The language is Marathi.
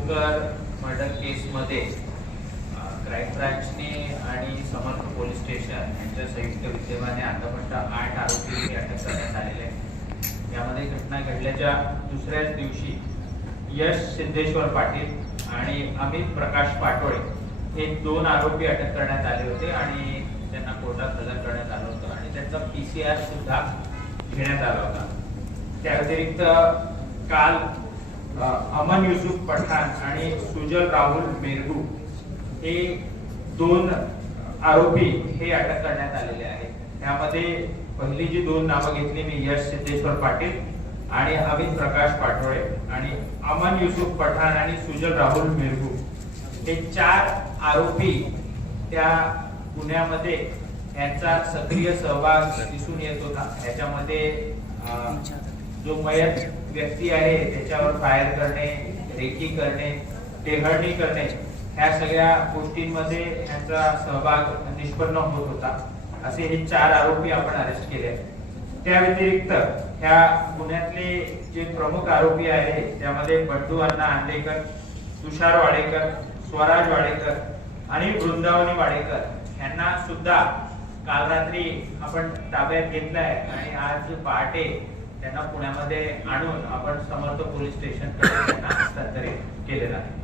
देवकर मर्डर केसमध्ये क्राईम ब्रांचने आणि समर्थ पोलीस स्टेशन यांच्या संयुक्त विद्यमाने आतापर्यंत आठ आरोपी अटक करण्यात यामध्ये घटना घडल्याच्या दुसऱ्याच दिवशी यश सिद्धेश्वर पाटील आणि अमित प्रकाश पाटोळे हे दोन आरोपी अटक करण्यात आले होते आणि त्यांना कोर्टात हजर करण्यात आलं होतं आणि त्यांचा पी सी आर सुद्धा घेण्यात आला होता. त्या व्यतिरिक्त काल अमन युसुफ पठाण आणि सुजल राहुल मेरगू हे दोन आरोपी हे अटक करण्यात आलेले आहेत. त्यामध्ये पहिली जी दोन नावं घेतली मी यश सिद्धेश्वर पाटील आणि अमित प्रकाश पाठोळे आणि अमन युसुफ पठाण आणि सुजल राहुल मेरगू हे चार आरोपी त्या गुन्ह्यामध्ये यांचा सक्रिय सहभाग दिसून येत होता. याच्यामध्ये जो मयत व्यक्ती आहे त्याच्यावर फायर करणे रेखी करणे टेहळणी करणे ह्या सगळ्या गोष्टींमध्ये यांचा सहभाग निष्पन्न होत होता. असे हे चार आरोपी आपण अरेस्ट केले त्या व्यतिरिक्त ह्या गुन्ह्यातले जे प्रमुख आरोपी आहेत त्यामध्ये बंडू अण्णा आंडेकर तुषार वाडेकर स्वराज वाडेकर आणि वृंदावनी वाडेकर यांना सुद्धा काल रात्री आपण ताब्यात घेतलाय आणि आज पहाटे त्यांना पुण्यामध्ये आणून आपण समर्थ पोलीस स्टेशन त्यांना हस्तांतरित केलेलं आहे.